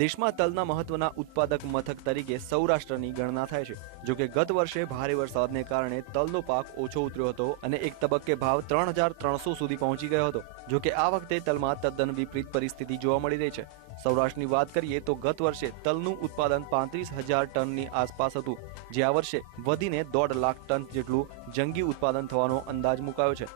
દેશમાં તલના મહત્વના ઉત્પાદક મથક તરીકે સૌરાષ્ટ્રની ગણના થાય છે. જો કે ગત વર્ષે ભારે વરસાદને કારણે તલનો પાક ઓછો ઉતર્યો હતો અને એક તબક્કે ભાવ ત્રણ હજાર ત્રણસો સુધી પહોંચી ગયો હતો. જો કે આ વખતે તલમાં તદ્દન વિપરીત પરિસ્થિતિ જોવા મળી રહી છે. સૌરાષ્ટ્રની વાત કરીએ તો ગત વર્ષે તલનું ઉત્પાદન પાંત્રીસ હજાર ટનની આસપાસ હતું, જે આ વર્ષે વધીને દોઢ લાખ ટન જેટલું જંગી ઉત્પાદન થવાનો અંદાજ મુકાયો છે.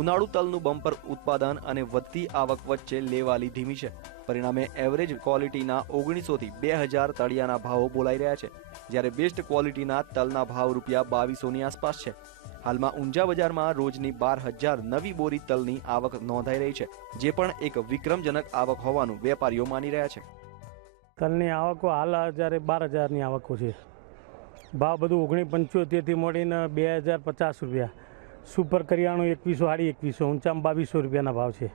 ઉનાળુ તલનું બમ્પર ઉત્પાદન અને વધતી આવક વચ્ચે લેવાલી ધીમી છે. પરિણામે એવરેજ ક્વોલિટીના ઓગણીસોથી બે હજાર તળિયાના ભાવો બોલાઈ રહ્યા છે, જ્યારે બેસ્ટ ક્વોલિટીના તલના ભાવ રૂપિયા બાવીસોની આસપાસ છે. હાલમાં ઊંઝા બજારમાં રોજની બાર હજાર નવી બોરી તલની આવક નોંધાઈ રહી છે, જે પણ એક વિક્રમજનક આવક હોવાનું વેપારીઓ માની રહ્યા છે. તલની આવકો હાલ જ્યારે બાર હજારની આવકો છે. ભાવ બધું ઓગણીસ પંચોતેરથી મળીને બે હજાર પચાસ રૂપિયા. સુપર કરિયાણું એકવીસો, સાડી એકવીસો, ઊંચામાં બાવીસો રૂપિયાના ભાવ છે.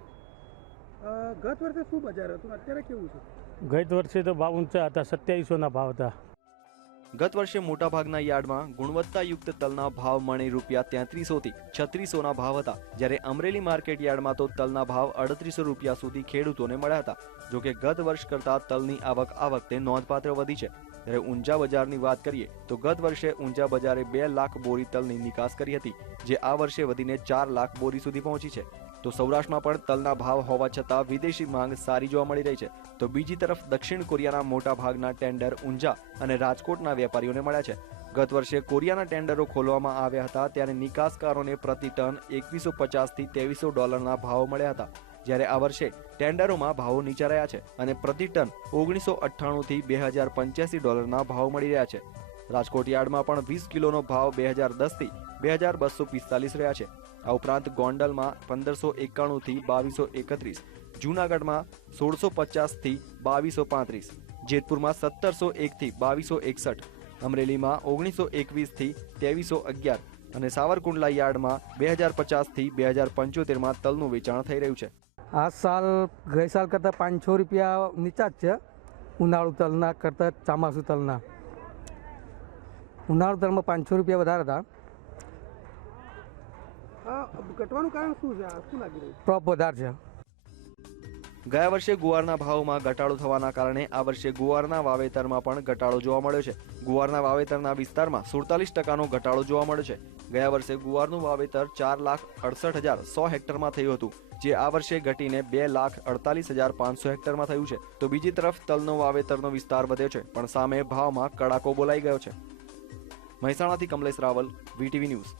ગત વર્ષે શું બજાર હતું? અત્યારે કેવું છે? ગત વર્ષે તો ભાવ ઊંચા હતા સત્યાવીસોના ભાવ હતા. ગત વર્ષે મોટાભાગના યાર્ડમાં ગુણવત્તાયુક્ત તલના ભાવ મણે રૂપિયા તેત્રીસોથી છત્રીસોના ભાવ હતા. જ્યારે અમરેલી માર્કેટ યાર્ડમાં તો તલના ભાવ અડત્રીસો રૂપિયા સુધી ખેડૂતોને મળ્યા હતા. જોકે ગત વર્ષ કરતાં તલની આવક આ વખતે નોંધપાત્ર વધી છે. જ્યારે ઊંઝા બજારની વાત કરીએ તો ગત વર્ષે ઊંઝા બજારે બે લાખ બોરી તલની નિકાસ કરી હતી જે આ વર્ષે વધીને ચાર લાખ બોરી સુધી પહોંચી છે. તો સૌરાષ્ટ્રમાં પણ તલના ભાવ હોવા છતાં વિદેશી માંગ સારી જોવા મળી રહી છે. તો બીજી તરફ દક્ષિણ કોરિયાના મોટા ભાગના ટેન્ડર ઊંઝા અને રાજકોટના વેપારીઓને મળ્યા છે. ગત વર્ષે કોરિયાના ટેન્ડરો ખોલવામાં આવ્યા હતા ત્યારે નિકાસકારોને પ્રતિ ટન એકવીસો પચાસથી ત્રેવીસો ડોલરના ભાવ મળ્યા હતા. જ્યારે આ વર્ષે ટેન્ડરોમાં ભાવો નીચા રહ્યા છે અને પ્રતિ ટન ઓગણીસો અઠ્ઠાણુંથી બે હજાર પંચ્યાસી ડોલરના ભાવ મળી રહ્યા છે. રાજકોટ યાર્ડમાં પણ વીસ કિલોનો ભાવ બે હજાર દસથી બે હજાર બસો પિસ્તાલીસ રહ્યા છે. આ ઉપરાંત ગોંડલમાં પંદરસો એકાણુંથી બાવીસો એકત્રીસ, જૂનાગઢમાં સોળસો પચાસથી બાવીસો પાંત્રીસ, જેતપુરમાં સત્તરસો એકથી બાવીસો એકસઠ, અમરેલીમાં ઓગણીસો એકવીસથી ત્રેવીસો અગિયાર અને સાવરકુંડલા યાર્ડમાં બે હજાર પચાસથી બે હજાર પંચોતેરમાં તલનું વેચાણ થઈ રહ્યું છે. આ સાલ ગઈ સાલ કરતાં પાંચસો રૂપિયા નીચા જ છે. ઉનાળુ તલના કરતાં ચામાસુ તલના. ઉનાળુ તલમાં પાંચસો રૂપિયા વધારે હતા. ઘટવાનું કારણ શું છે? શું લાગી રહ્યું ક્રોપ વધારે છે. ગયા વર્ષે ગુવારના ભાવમાં ઘટાડો થવાના કારણે આ વર્ષે ગુવારના વાવેતરમાં પણ ઘટાડો જોવા મળ્યો છે. ગુવારના વાવેતરના વિસ્તારમાં સુડતાલીસ ટકાનો ઘટાડો જોવા મળ્યો છે. ગયા વર્ષે ગુવારનું વાવેતર ચાર લાખ અડસઠ હજાર સો હેક્ટરમાં થયું હતું જે આ વર્ષે ઘટીને બે લાખ અડતાલીસ હજાર પાંચસો હેક્ટરમાં થયું છે. તો બીજી તરફ તલનો વાવેતરનો વિસ્તાર વધ્યો છે પણ સામે ભાવમાં કડાકો બોલાઈ ગયો છે. મહેસાણાથી કમલેશ રાવલ વીટીવી ન્યૂઝ.